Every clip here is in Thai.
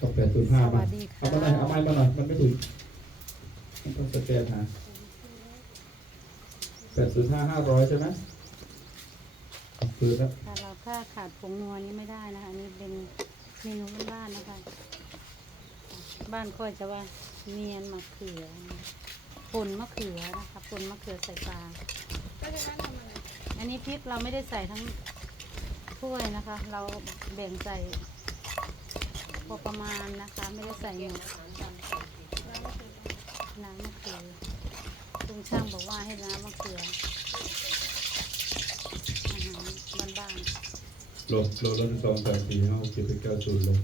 ต้องแปดศูนย์ห้าสมาวัสดีค่ะเอามาหน่อยเอาไม้มาหน่อยมันไม่ถึงมันต้องสแกนหาแปดศูนย์ห้าห้าร้อยใช่ไหมคือแล้วค่ะเราถ้าขาดผงนัวนี้ไม่ได้นะคะอันนี้เป็นเมนูบ้านๆนะคะ บ้านค่อยจะว่าเนียนมะเขือป่นมะเขือนะคะป่นมะเขือใส่ปลาอันนี้พริกเราไม่ได้ใส่ทั้งถ้วยนะคะ เราแบ่งใส่ พอประมาณนะคะ ไม่ได้ใส่หมดน้ำมะเขือลุงช่างบอกว่าให้น้ำมะเขืออาหารบ้านๆลบลบลบสองสามสี่ห้าหกเจ็ดแปดเก้าศูนย์ลบ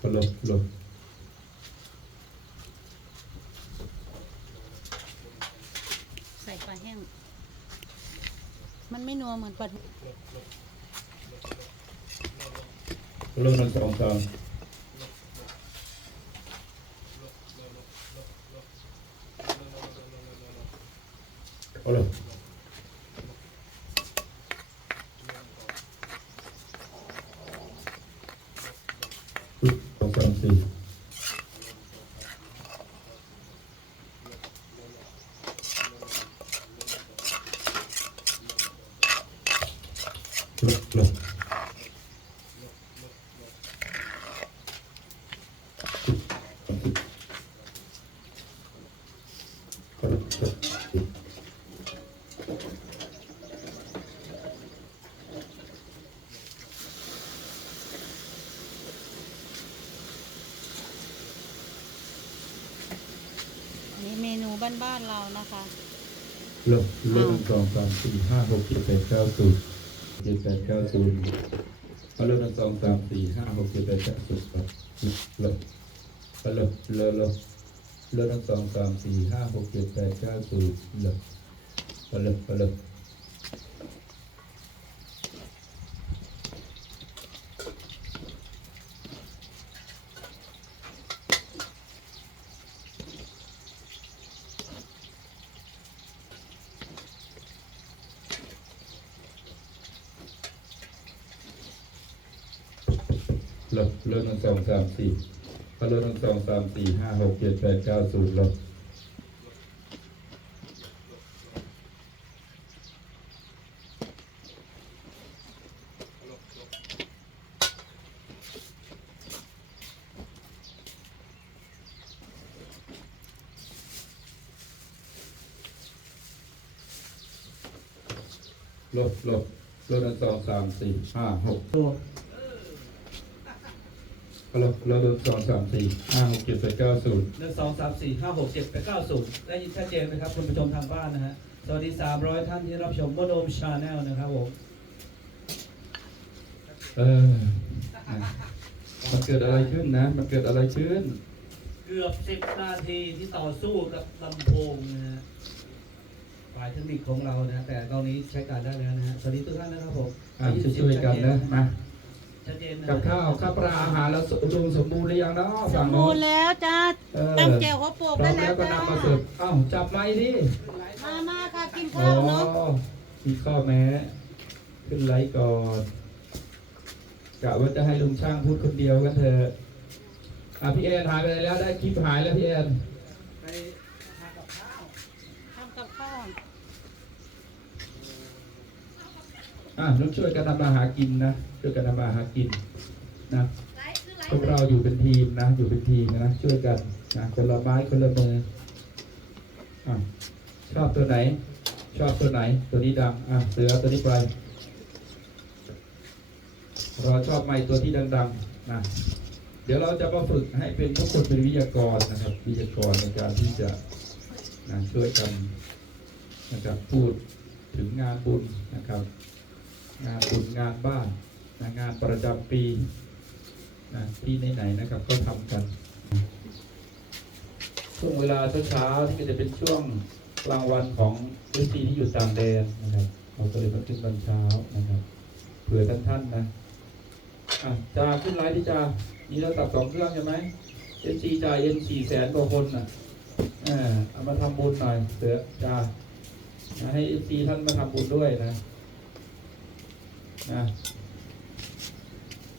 ก็ลบลบใส่ปลาแห้ง มันไม่นัวเหมือนปลาทูลบหนึ่งสองสาม เอาเลยปึ๊บสองสามสี่ลบลบ อันนี้เมนูบ้า นๆเรานะคะลบลบหนึ่งสองสามสี่ห้าหกเจ็ดแปดเก้าศูนย์เจ็ดแปดเก้าศูนย์เอาลบหนึ่งสองสามสี่ห้าหกเจ็ดแปดเก้าศูนย์ครับลบเอาลบลบลบลบหนึ่งสองสามสี่ห้าหกเจ็ดแปดเก้าศูนย์ลบเอาลบเอาลบ ลบลบหนึ่ง สองสามสี่เอาลบหนึ่งสองสามสี่ห้าหกเจ็ดแปดเก้าศูนย์ลบลบลบลบหนึ่งสองสามสี่ห้าหก ลบลบลบหนึ่งสองสามสี่ห้าหกเจ็ดแปดเก้าศูนย์หนึ่งสองสามสี่ห้าหกเจ็ดแปดเก้าศูนย์ได้ยินชัดเจนไหมครับคุณผู้ชมทางบ้านนะฮะสวัสดีสามร้อยท่านที่รับชมโมโนมชาแนลนะครับผมเออมันเกิดอะไรขึ้นนะ มันเกิดอะไรขึ้น เกือบสิบนาทีที่ต่อสู้กับลำโพงนะฮะฝ่ายเทคนิคของเรานะ แต่ตอนนี้ใช้การได้แล้วนะฮะสวัสดีทุกท่านนะครับผมอะช่วยๆกันนะมาชัดเจนนะ กับข้าวข้าวปลาอาหารแล้วอุดมสมบูรณ์หรือยังเนาะสฝั่มงบูโน้รนณ์แล้วจ้าเออตั้งแจวหัวโปกพร้อได้มแล้แล้ววก็จ้านำมาเสิร์ฟอ้าวจับไม้ดิ มามาค่ะกินอ๋อข้าวเนาะมีข้อแม้ ขึ้นไลฟ์ก่อนกะว่าจะให้ลุงช่างพูดคนเดียวกันเถอะอะพี่แอนหายไปไหนแล้วได้คลิปหายแล้วพี่แอน ไปทานกับข้าว ทำกับข้าว อะลุงช่วยกันทำมาหากินนะช่วยกันทำมาหากินนะพวกเราอยู่เป็นทีมนะ อยู่เป็นทีมนะช่วยกันนะคนละไม้คนละมืออะชอบตัวไหน ชอบตัวไหน ตัวนี้ดังอะเสือตัวนี้ไปเราชอบไม้ตัวที่ดังๆนะเดี๋ยวเราจะมาฝึกให้เป็นทุกคนเป็นวิทยากรนะครับ วิทยากรในการที่จะนะช่วยกันนะครับพูดถึงงานบุญนะครับ งานบุญงานบ้านนะงานประจำปีนะที่ไหนๆนะครับก็ทำกันช่วงเวลาเช้าๆที่จะเป็นช่วงกลางวันของพื้นที่ที่อยู่ต่างแดนนะครับเราก็เลยมาขึ้นตอนเช้านะครับเผื่อท่านท่านๆนะอะจาขึ้นไลน์ที่จ่ามีโทรศัพท์สองเครื่องใช่ไหมเอ็นซีจ่ายเอ็นสี่แสนกว่าคนน่ะเออเอามาทำบุญหน่อยเสือจ่าให้เอ็นซีท่านมาทำบุญด้วยนะ นะ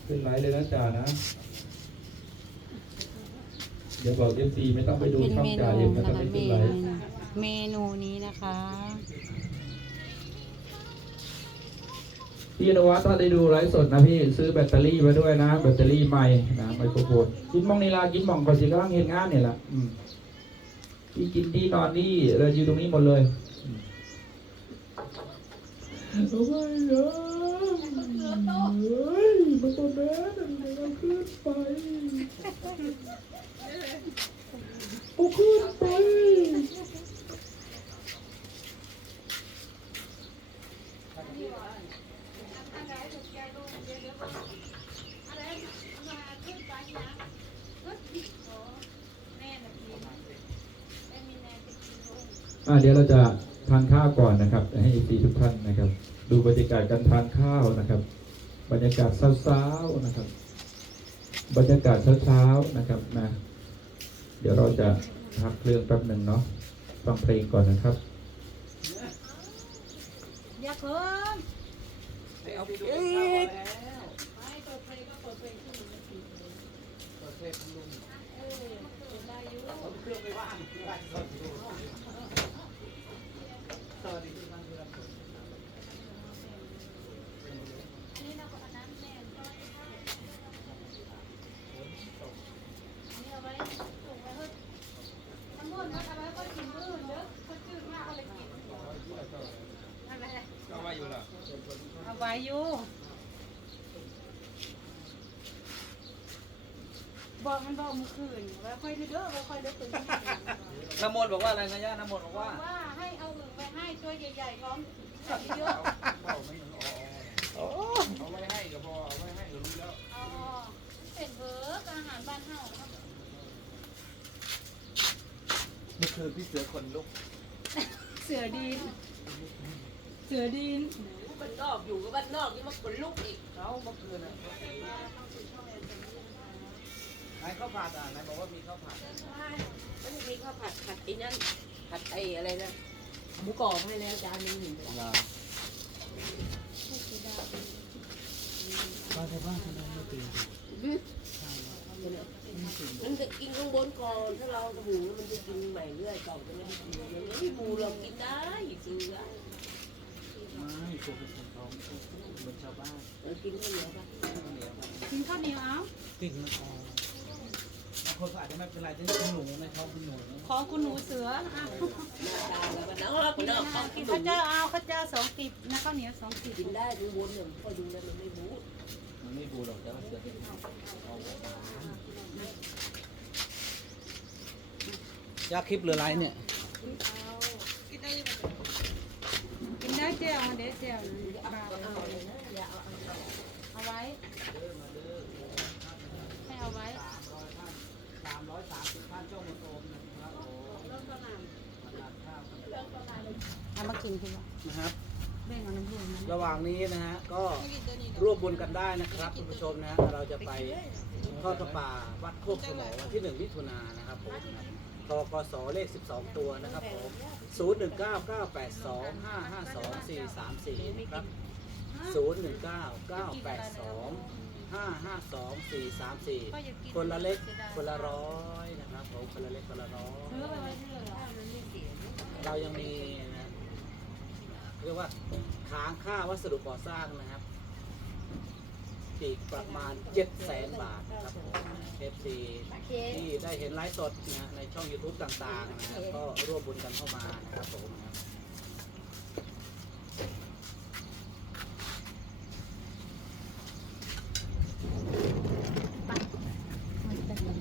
ขึ้นไลน์เลยนะจ่านะ เดี๋ยวบอกเอฟซีไม่ต้องไปดูเป็นช่องเมจ่านูเอ็มนะนะครับคะไม่เมเป็นไรนูเมนูนี้นะคะ พี่อนวัฒน์ถ้าได้ดูไลฟ์สดนะพี่ซื้อแบตเตอรี่มาด้วยนะ แบตเตอรี่ใหม่นะไมโครโฟนกินมองนี่ละกินมองก่อนสิกำลังเห็นงานเนี่ยแหละอืมพี่กินที่นอนนี่เราอยู่ตรงนี้หมดเลยอืมโอ้ยเอ้ย มันตัวแม่มันเอาขึ้นไปเอาขึ้นไปอ่าเดี๋ยวเราจะทานข้าวก่อนนะครับ ให้สีทุกท่านนะครับ ดูบรรยากาศการทานข้าวนะครับ บรรยากาศเช้าๆนะครับ บรรยากาศเช้าๆนะครับนะเดี๋ยวเราจะพักเครื่องแป๊บหนึ่งเนาะฟังเพลงก่อนนะครับอย่าเพิ่มเอาไปดูข้าวแล้วไม่เปิดเพลงก็เปิดเพลงขึ้นมาสิเปิดเพลงลุงเออเปิดได้อยู่เอาเครื่องไปว่างไลฟ์สดอยู่สวัสดีทุกท่านที่รับชม นี่เราก็เอาน้ำแม่ก็อันนี้เอาไว้ส่งไว้เฮ้ย นั้นะเอาไว้ก็กินมื้ออื่นเด้อก็จืดมากเอาไปกินอะไรก็ว่าอยู่ล่ะเอาไว้อยู่บอกมันบอกเมื่อคืนไว้ค่อยเด้อไว้ค่อยเด้อตื่นน้ำมนต์บอกว่าอะไรนะย่าน้ำมนต์บอกว่าว่าให้เอาอึ่งไปให้ตัวใหญ่ๆพร้อมเยอะเอาไว้ให้ก็พอเอาไว้ให้ก็รู้แล้วอ๋อเป็นเบิร์กอาหารบ้านเฮาเนาะ เมื่อคืนพี่เสือคนลุกเสือดีน เสือดีน บ้านนอกอยู่กับบ้านนอกนี่มันคนลุกอีกเขาเมื่อคืนน่ะไหนข้าวผัดอะไหนบอกว่ามีข้าวผัดมันมีข้าวผัดผัดไอ้นั่นผัดไอ้อะไรนะหมูกรอบให้แล้วจานหนึงหนึ่งลาบ้านที่บ้านทำไมไม่ตื่น มันจะกินข้างบนก่อนถ้าเราหมูมันจะกินใหม่เรื่อยเก่าจะไม่ได้กินมันไม่หมูเรากินได้ซื้อได้ไม่ตัวเป็นคนท้องเหมือนชาวบ้านเรากินข้าวเหนียวปะเหนียวครับกินข้าวเหนียวเอากลิ่นมันออกบางคนก็อาจจะไม่เป็นไรที่เป็นหนูในท้องเป็นหนูของคุณหนูเสืออะหน้าตาแล้วก็น้องเราคนนอกเขากินหข้าวนูเจ้าเอาข้าวเจ้าสองกิบนะข้าวเหนียวสองกิบกินได้ข้างบนเนี่ยพอดูแล้วมันไม่รู้มันไม่บูหรอกแต่ว่าเสือเป็น ยาคลิปหรือไรเนี่ยกินได้เจียวเดี๋ยวเจียวบาเอาเลเอาไว้ให้เอาไว้สามร้อยสามสิบพันช่องมันโอมนะครับโอ้ข้าวเอามากินคุณวะนะครับระหว่างนี้นะฮะก็รวบบุญกันได้นะครับคุณผู้ชมนะฮะเราจะไปทอดพระป่าวัดโคกสมอวันที่หนึ่งมิถุนายนนะครับผม กกสเลข 12 ตัวนะครับผม 0 1 9 9 8 2 5 5 2 4 3 4นะครับ 0 1 9 9 8 2 5 5 2 4 3 4 คนละเล็กคนละร้อยนะครับผมคนละเล็กคนละร้อยเนื้อไปไว้เรื่อยเหรอเรายังมีนะเรียกว่าค้างค่าวัสดุก่อสร้างนะครับ อีกประมาณ 7 0 0 0 0 0 บาทนะครับผม FC ที่ได้เห็นไลฟ์สดนะในช่อง YouTube ต่างๆนะครับก็ร่วมบุญกันเข้ามานะครับผมนะครับ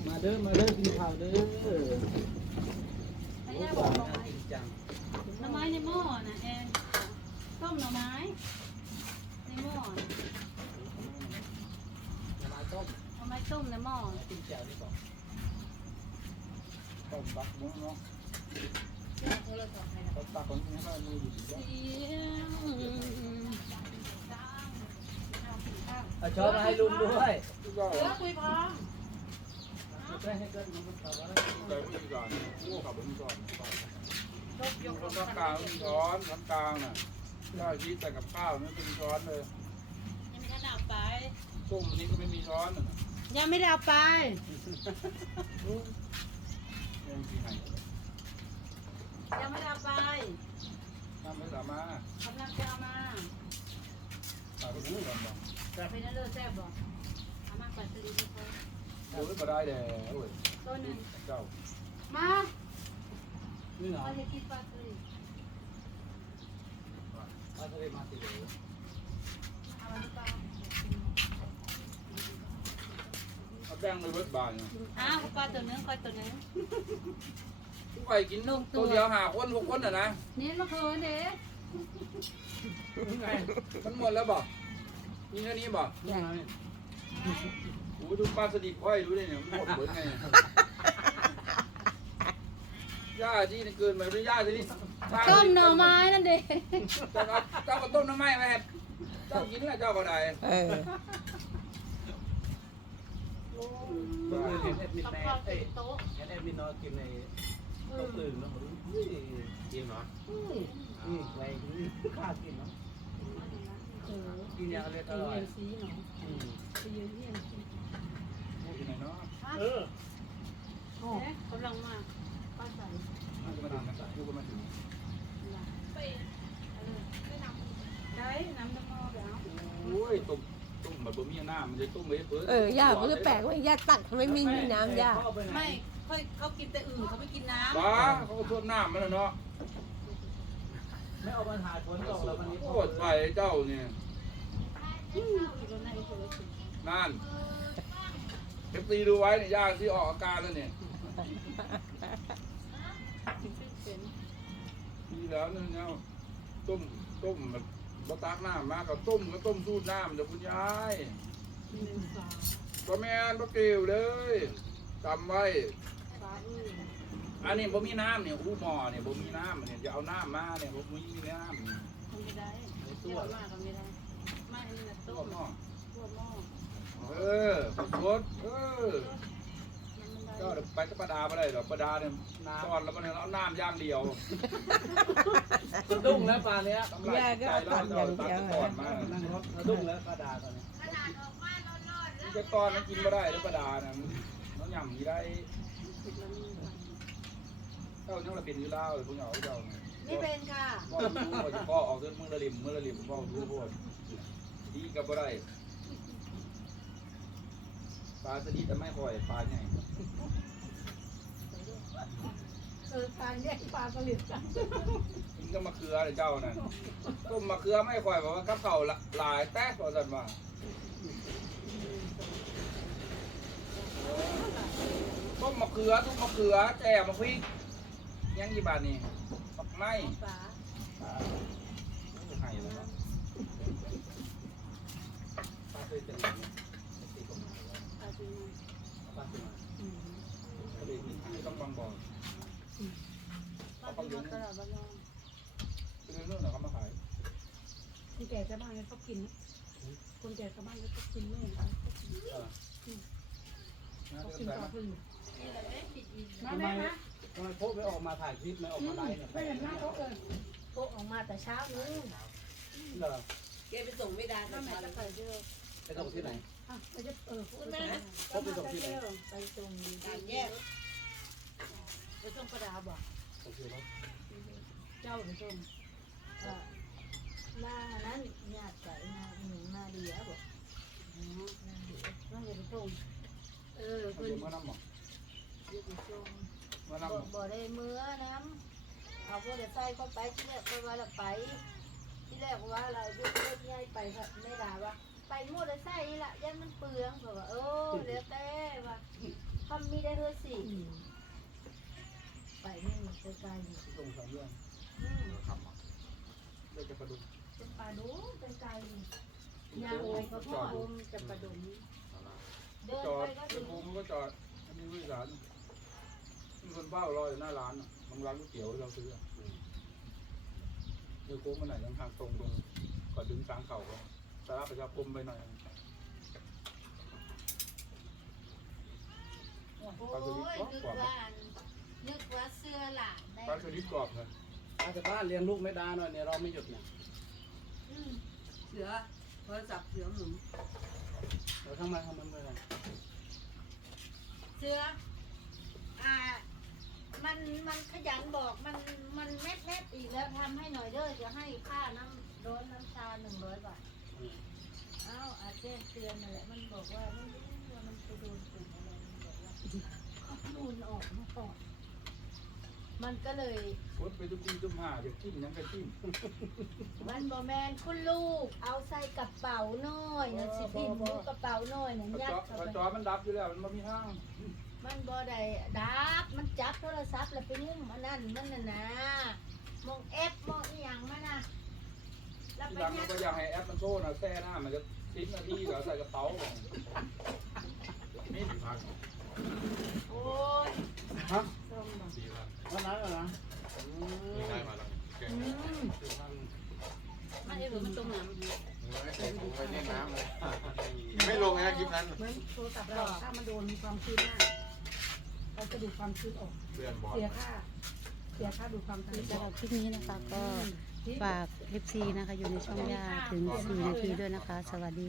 มาเด้อมาเด้อกินข้าวเด้อ ไม่ ลู ได้ ก บ ห อก ลานน่ากินจัง หน่อไม้ในหม้อนะแอนต้มหน่อไม้ในหม้อ มาต้ม หน่อไม้ต้มในหม้อ กินแจ่วดีกว่าต้มปักมุ้งเนาะต้มปักของนี้ก็มีอยู่ เอาช้อนมาให้ลุงด้วยเสือคุยพร้อมันต่อว่าใจพี่ก่อนงูขับผมก่อนลบยกคนกลางช้อนช้อนกลางน่ะถ้าชี้แต่กับข้าวไม่เป็นช้อนเลย ยังไม่ได้เอาไปต้มนี้ก็ไม่มีช้อนน่ะยังไม่ได้เอาไป ยังที่ไหน ยังไม่ได้เอาไปทำไม่สามารถกำลังจะเอามาตาไปดูกันบ้างเป็นนั่นเลยแซ่บบอกเอามาก่อนสลีทุกคนโอ้ยมาได้แด่เว้ยตัวหนึ่งเจ้ามานี่เหรอเอาเห็ดกินปลาสลิดปลาทะเลมาสิเหลวเอาอันนี้ปลาเอาแป้งไปเบิดบานเนี่ยอ้าวปลาตัวหนึงปลาตัวหนึงผู้ ไปกินตัวเดียวหาคนหกคนน่ะนะนี่มะเขือเด้ไงมันหมดแล้วบ่มีแค่นี้บ่นี่ไงโอ้ยดูปลาสลิดอ้อยดูดิเนี่ยมันหมดเบิดไงย่าที่เกินไปด้วยย่าที่นี่ต้มหน่อไม้นั่นเด้เจ้าก็เจ้าก็ต้มน้ำไม้ไว้ให้เจ้ากินแล้วเจ้าก็ได้เออเมื่อคืนเห็นแอดมินกับแนข้าวเอ้ยโต๊ะเห็นแอดมินนอนกินในโต๊ะตื่นแล้วผมกินเหรอนี่ไว้ข้ากินเนาะกินอย่างเล็กอร่อยอืมพูดยังไงเนาะเออโอ้กำลังมาป้าใส่น่าจะมาทำกันใส่ลูกก็มาถึงได้น้ำน้ำมอแล้วโอ้ยต้มต้มแบบบ่มีน้ำมันจะต้มไว้เพิ่นเออย่ามันก็แปลกว่าย่าตักไม่มีน้ำย่าไม่ ค่อยเขากินแต่อื่นเขาไม่กินน้ำบ้าเขาก็ท่วมน้ำมันแล้วเนาะไม่เอามาถ่ายฝนตกแล้ววันนี้โคตรไปเจ้าเนี่ยนั่นเอฟซีดูไว้เนี่ยยากที่ออกอาการแล้วเนี่ยทีแล้วเนี่ยเนี่ยต้มต้มแบบบะตักน้ำมากกับต้มก็ต้มสูตรน้ำเดี๋ยวคุณยายบะแมนบะเกลียวเลยจำไว้ อันนี้บ่มีน้ำเนี่ยอู้หม้อเนี่ยบ่มีน้ำเนี่ยจะเอาน้ำมาเนี่ยบ่มีน้ำเนี่ยไม่ได้เที่ยวมากก็ไม่ได้ไม่อันนี้นะตัต้วมหม้อตัวหม้อเออสดเออมันเจ้าได้เดี๋ยวไปกับประดาบ่ได้หรอกประดาเนี่ยน้ำตอนแล้วมันเนี่ยเอาน้ำอย่างเดียวสะดุ้งแล้วปลาเนี้ยทำลายใจแล้วเจ้าตัดก่อนมานั่งรถสะดุ้งแล้วปลาดาตอนนี้มันจะตอนมันกินบ่ได้แล้วประดาเนี่ยมันหย่ำนี่ได้ เจ้ายังละเป็นอยู่แล้วพวกเหงาเจ้าเนี่ยนี่เป็นค่ะพ่อรู้ว่าจะพ่อออกเดินมือละริมมือละริมพ่อรู้โพดดีกับบ่ได้ปลาสลิดแต่ไม่ค่อยปลาใหญ่เออการแยกปลาผลิตกันกินก็มะเขือเลยเจ้านั่นต้มมะเขือไม่ค่อยบอกว่ากับเข่าวละหลายแต๊กว่าสันว่า ต้มมะเขือทุกมะเขือแจ่มะพริกยังกี่บาทนี่ปักไม้ปลาไห้แล้วครับปลาเคยเป็นอย่างนี้ตีกลมมาปลาจริงปลาขึ้นมาก็เลยมีที่ต้องบางบ่อปลาจริงตลาดบ้านนอกคือเรื่องเหรอเขามาขายคนแก่ชาวบ้านเขากินคนแก่ชาวบ้านเขากินไม่เขาเออน่าจะกินใส่ปลามาพึ่ง ทำไมทำไมพวกไม่ออกมาถ่ายคลิปไม่ออกมาไลฟ์เนี่ยไม่เห็นหน้าเขาเออโออกมาแต่เช้านู้นเหรอแกไปส่งไม่ได้ถ้านะแม่คะจะใส่เสื้อไปส่งที่ไหนอะไปจะเออคุณแม่พบไปส่งที่ไหนไปส่งตามแยกไปส่งประดาบอกส่งที่รถเจ้าไปส่งหน้านั้นญาติใส่หน้าหนูหน้าเดียบอกอ๋อนั่นจะไปส่งเออมัน เพิ่นอยู่เมื่อน้ำหมออยู่ไปส่งเมื่อบ่น้ำหมอบ่ได้เมื่อน้ำเอาพวกเด็กใส่เข้าไปที่แรกไปว่าเราไป ที่แรกว่าเรายกรถย้ายไปค่ะไม่ด่าว่า ไปมั่วได้ใส่นี่ละยันมันเปลืองบอกว่าเออเดี๋ยวแต่ว่าทำมีได้เธอสิไปไม่มีไกลๆอยู่ส่งสามเรื่องอืมเดี๋ยวจะประดุกเป็นปลาดูไกลๆอยู่ยางไปก็พ่ออมจะประดุมเดินจอไปดก็เป็ถึนงภูมิก็จอดมีผู้โดยสารมี คนเฝ้ารออยู่หน้าร้านอะบางร้านก๋วยเตี๋ยวเราซื้ออะเดี๋ยวโค้งมาไหนอยทางตรงตรงก่อนถึงสางเข่าก็สาระประชาคมไปหน่อยโอ้ยนึกว่านึกว่าเสื้อหลานได้ปลาสลิดกรอบเลยอาจจะบ้านเลี้ยงลูกไม่ได้หน่อยเนี่ยเราไม่หยุดเนี่ยอืมเสือโทรศัพท์เสือหมุนเราทำไมทำมันเลยเสื้ออ่า มันขยันบอกมันมันแม่แม่อีกแล้วทำให้หน่อยเด้อจะให้ค่าน้ำร้อนน้ำชาหนึ่งร้อยบาทเอ้าอาแจ้งเตือนนั่นแหละมันบอกว่าไม่รู้ว่ามันไปโดนกลุ่มอะไรมันบอกว่าข้อมูลออกมาก่อนมันก็เลยกดไปทุกทีทุกหาจะจิ้มยังก็จิ้มมันบอแมนคุณลูก เอาใส่กระเป๋าหน่อยนะสิพิมพ์ดูกระเป๋าหน่อยนะพอยัจดอเข้าพอไปจอมันดับอยู่แล้วมันไม่มีห้าง มันบอได้ดับ มันจับโทรศัพท์แล้วไปงุ้มอันนั้นมันน่ะนะมองแอปมองอีหยังมันนะแล้วทีไปหลังยัเราดก็อยากให้แอปมันโชว์นะแช่หน้ามันจะทิ้งนาทีก็ใส่กระเป๋าของนี่พันโอ้ยฮะส้มบอกวันนั้นเหรอนะได้มาแล้วแกอืมมันเออมันจมน้ำไม่ใส่ถุงไปในน้ำเลยไม่ลงนะคลิปนั้นเหมือนโทรศัพท์เราถ้ามันโดนความชื้นมาก เราจะดูดความชื้นออก เพื่อนบอลเสียค่า เสียค่าดูดความชื้นสำหรับคลิปนี้นะคะก็ฝาก FC นะคะอยู่ในช่องย่าถึง 4 นาทีด้วยนะคะ สวัสดี